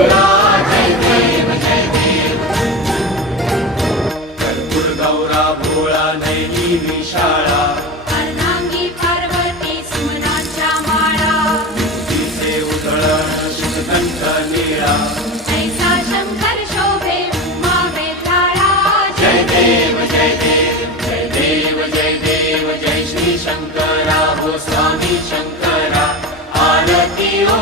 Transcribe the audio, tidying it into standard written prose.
गौरा जय देव जय देव. कर्पूर गौरा भोळा नयनी विशाळा, अर्धांगी पार्वती सुमनाच्या माळा, तिचे उधळण शिवकंठ निळा. ऐसा शंकर शोभे मावे थाळा. जय देव जय देव जय देव जय देव जय श्री शंकरा हो स्वामी शंकरा. आरती ओ